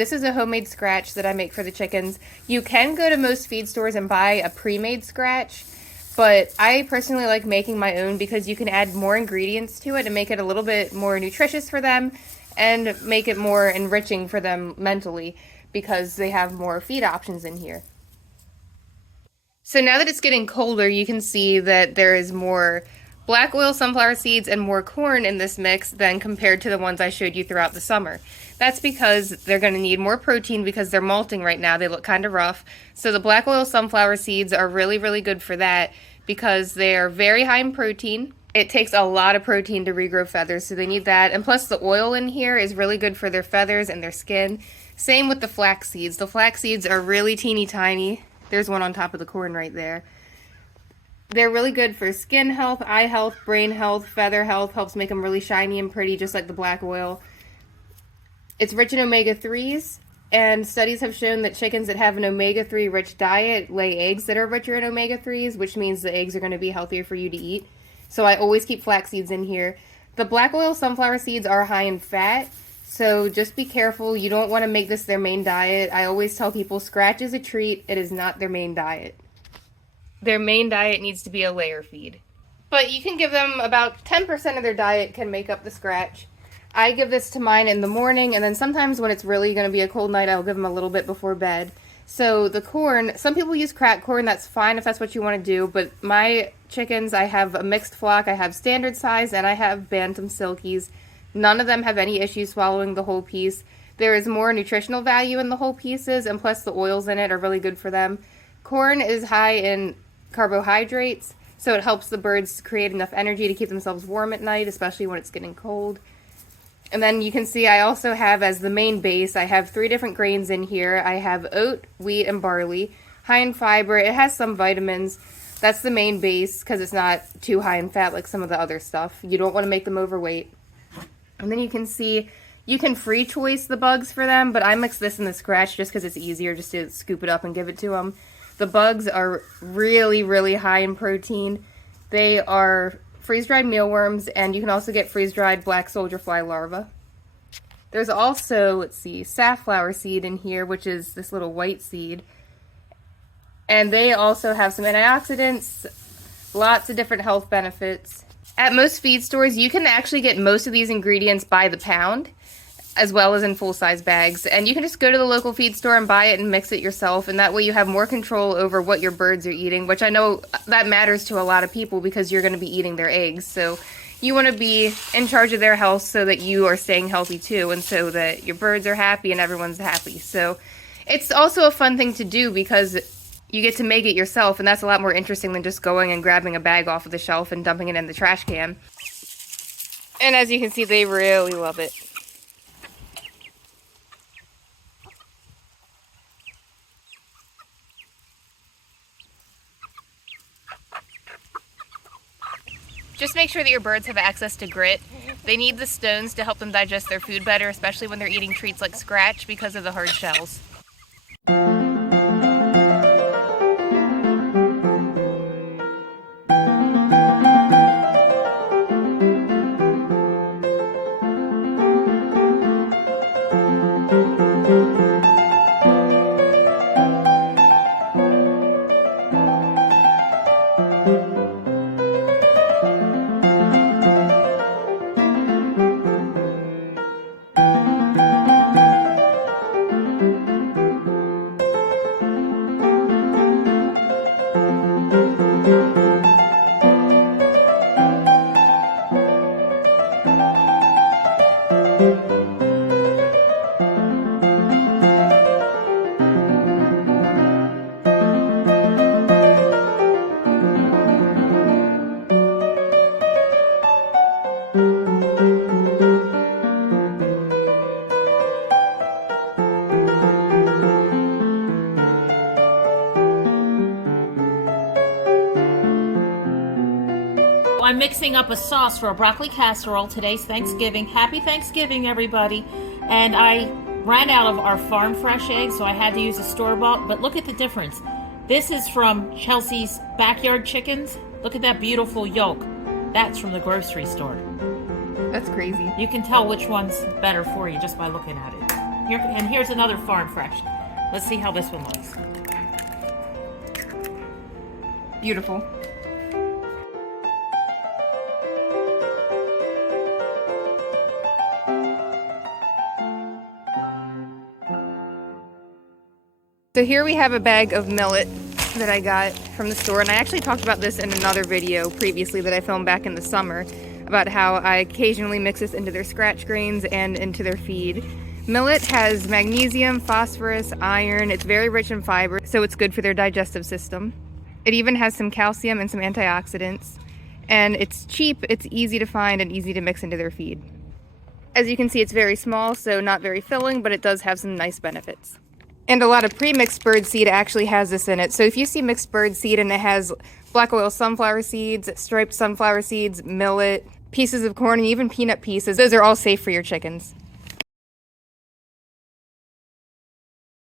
This is a homemade scratch that I make for the chickens. You can go to most feed stores and buy a pre-made scratch, but I personally like making my own because you can add more ingredients to it and make it a little bit more nutritious for them and make it more enriching for them mentally because they have more feed options in here. So now that it's getting colder, you can see that there is more black oil sunflower seeds and more corn in this mix than compared to the ones I showed you throughout the summer. That's because they're going to need more protein because they're molting right now. They look kind of rough. So the black oil sunflower seeds are really, really good for that because they are very high in protein. It takes a lot of protein to regrow feathers, so they need that. And plus the oil in here is really good for their feathers and their skin. Same with the flax seeds. The flax seeds are really teeny tiny. There's one on top of the corn right there. They're really good for skin health, eye health, brain health, feather health, helps make them really shiny and pretty, just like the black oil. It's rich in omega-3s, and studies have shown that chickens that have an omega-3 rich diet lay eggs that are richer in omega-3s, which means the eggs are going to be healthier for you to eat. So I always keep flax seeds in here. The black oil sunflower seeds are high in fat, so just be careful. You don't want to make this their main diet. I always tell people scratch is a treat. It is not their main diet. Their main diet needs to be a layer feed. But you can give them about 10% of their diet can make up the scratch. I give this to mine in the morning, and then sometimes when it's really going to be a cold night, I'll give them a little bit before bed. So the corn, some people use cracked corn. That's fine if that's what you want to do. But my chickens, I have a mixed flock. I have standard size, and I have bantam silkies. None of them have any issues swallowing the whole piece. There is more nutritional value in the whole pieces, and plus the oils in it are really good for them. Corn is high in carbohydrates, so it helps the birds create enough energy to keep themselves warm at night, especially when it's getting cold. And then you can see I also have as the main base, I have 3 different grains in here. I have oat, wheat, and barley. High in fiber. It has some vitamins. That's the main base because it's not too high in fat like some of the other stuff. You don't want to make them overweight. And then you can see you can free choice the bugs for them, but I mix this in the scratch just because it's easier just to scoop it up and give it to them. The bugs are really, really high in protein. They are freeze-dried mealworms, and you can also get freeze-dried black soldier fly larvae. There's also, let's see, safflower seed in here, which is this little white seed. And they also have some antioxidants, lots of different health benefits. At most feed stores, you can actually get most of these ingredients by the pound, as well as in full-size bags. And you can just go to the local feed store and buy it and mix it yourself, and that way you have more control over what your birds are eating, which I know that matters to a lot of people because you're going to be eating their eggs. So you want to be in charge of their health so that you are staying healthy too, and so that your birds are happy and everyone's happy. So it's also a fun thing to do because you get to make it yourself, and that's a lot more interesting than just going and grabbing a bag off of the shelf and dumping it in the trash can. And as you can see, they really love it. Just make sure that your birds have access to grit. They need the stones to help them digest their food better, especially when they're eating treats like scratch because of the hard shells. I'm mixing up a sauce for a broccoli casserole. Today's Thanksgiving. Happy Thanksgiving, everybody. And I ran out of our farm fresh eggs, so I had to use a store-bought. But look at the difference. This is from Chelsea's Backyard Chickens. Look at that beautiful yolk. That's from the grocery store. That's crazy. You can tell which one's better for you just by looking at it. Here's another farm fresh. Let's see how this one looks. Beautiful. So here we have a bag of millet that I got from the store, and I actually talked about this in another video previously that I filmed back in the summer about how I occasionally mix this into their scratch grains and into their feed. Millet has magnesium, phosphorus, iron. It's very rich in fiber, so it's good for their digestive system. It even has some calcium and some antioxidants, and it's cheap, it's easy to find, and easy to mix into their feed. As you can see, it's very small, so not very filling, but it does have some nice benefits. And a lot of pre-mixed birdseed actually has this in it. So if you see mixed birdseed and it has black oil sunflower seeds, striped sunflower seeds, millet, pieces of corn, and even peanut pieces, those are all safe for your chickens.